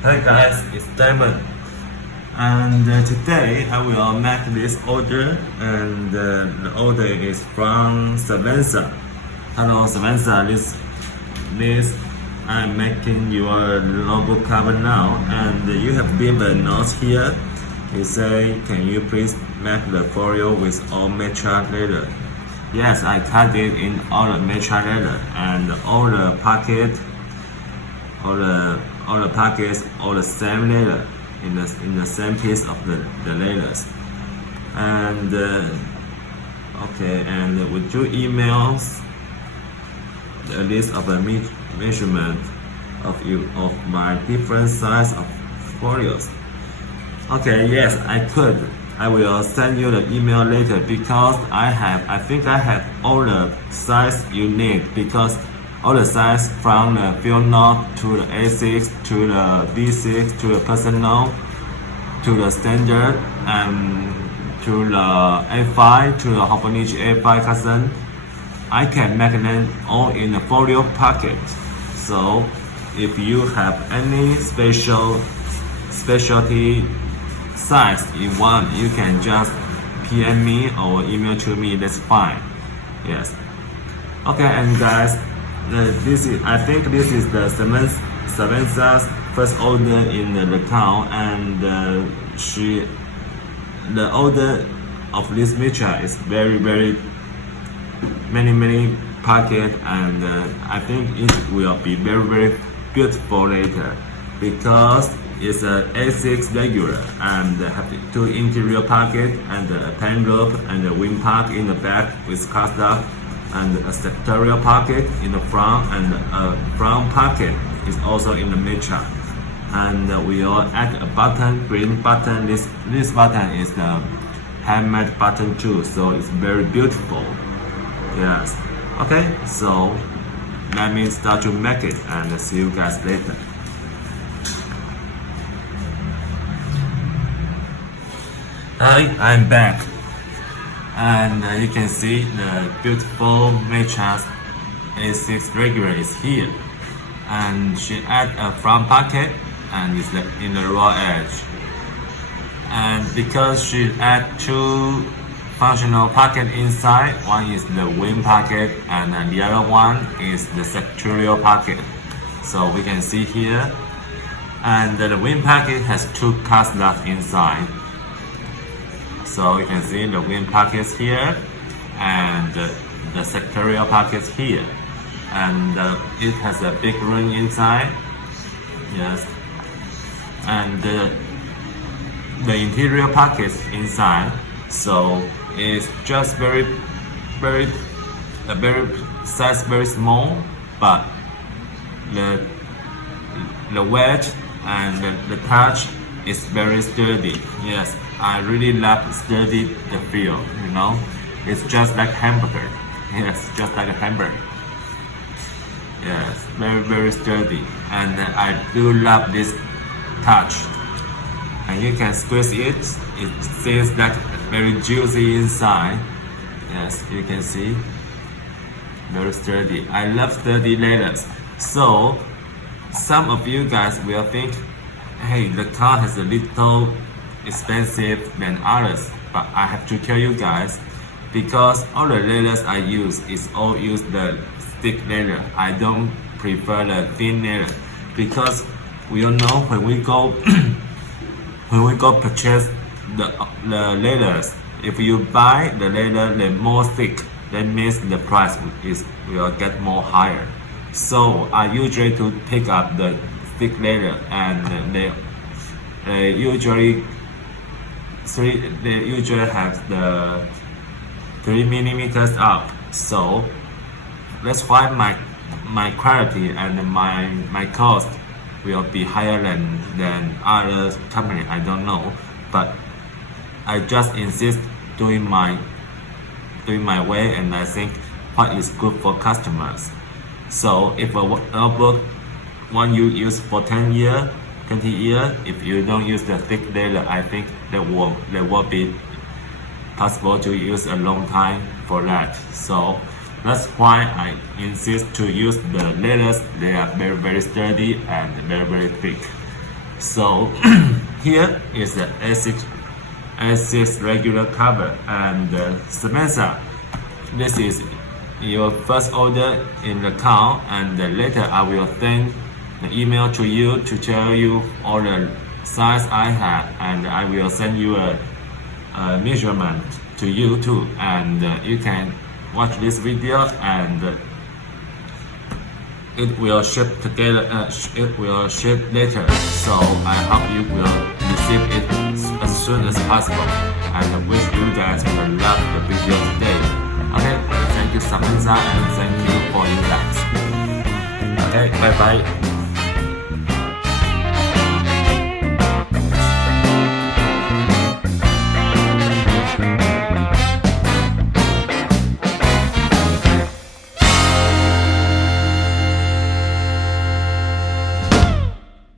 Hi guys, it's Diamond, and today I will make this order, and the order is from Samantha. Hello Samantha, this I'm making your logo cover now, and you have given notes here. You say, can you please make the folio with all Matcha leather? Yes, I cut it in all the Matcha leather, and all the packets, all the same leather in the same piece of the leathers. And okay, and would you email a list of the measurement of my different size of folios? Okay, yes, I could. I will send you the email later because I think I have all the size you need, because all the size from the field note to the A6 to the B6 to the personal to the standard and to the A5 to the Hoponichi A5 cousin. I can make them all in a folio packet. So if you have any specialty size you want, you can just PM me or email to me. That's fine. Yes. Okay, and guys, I think this is the Samantha's first order in the LeCow, and the order of this Matcha is very many packet, and I think it will be very beautiful later because it's a A6 regular and have two interior pocket and a pen rope and a wing pack in the back with cardstock, and a sectorial pocket in the front, and a front pocket is also in the Matcha. And we will add a button, green button. This button is the handmade button too, so it's very beautiful. Yes. Okay, so let me start to make it and see you guys later. Hi, I'm back. And you can see the beautiful Matcha's A6 regular is here, and she add a front pocket and is in the raw edge. And because she add two functional pocket inside, one is the wing pocket and the other one is the sectorial pocket. So we can see here, and the wing pocket has two cardstock inside. So you can see the wing pockets here and the sectorial pockets here, and it has a big ring inside. Yes, and the interior pockets inside. So it's just very size very small, but the wedge and the touch is very sturdy. Yes, I really love sturdy the feel, you know. It's just like hamburger. Yes, just like a hamburger. Yes, very sturdy, and I do love this touch. And you can squeeze it. It feels like very juicy inside. Yes, you can see. Very sturdy. I love sturdy leathers. So some of you guys will think, hey, the car has a little expensive than others, but I have to tell you guys, because all the leathers I use is all use the thick leather. I don't prefer the thin leather, because we all know when we go purchase the leathers, if you buy the leather the more thick, that means the price will get more higher. So I usually to pick up the thick leather, and they usually have the 3 mm up. So that's why my quality and my cost will be higher than other company. I don't know, but I just insist doing my way, and I think what is good for customers. So if a notebook one you use for 10 years, 20 years, if you don't use the thick leather, I think there will be possible to use a long time for that. So that's why I insist to use the leathers. They are very sturdy and very thick. So here is the A6 regular cover, and Samantha, this is your first order in LeCow, and later I will send the email to you to tell you all the size I have, and I will send you a measurement to you too, and you can watch this video, and it will ship together. It will ship later, so I hope you will receive it as soon as possible. And I wish you guys will love the video today. Okay, thank you Samantha, and thank you for you guys. Okay, bye bye.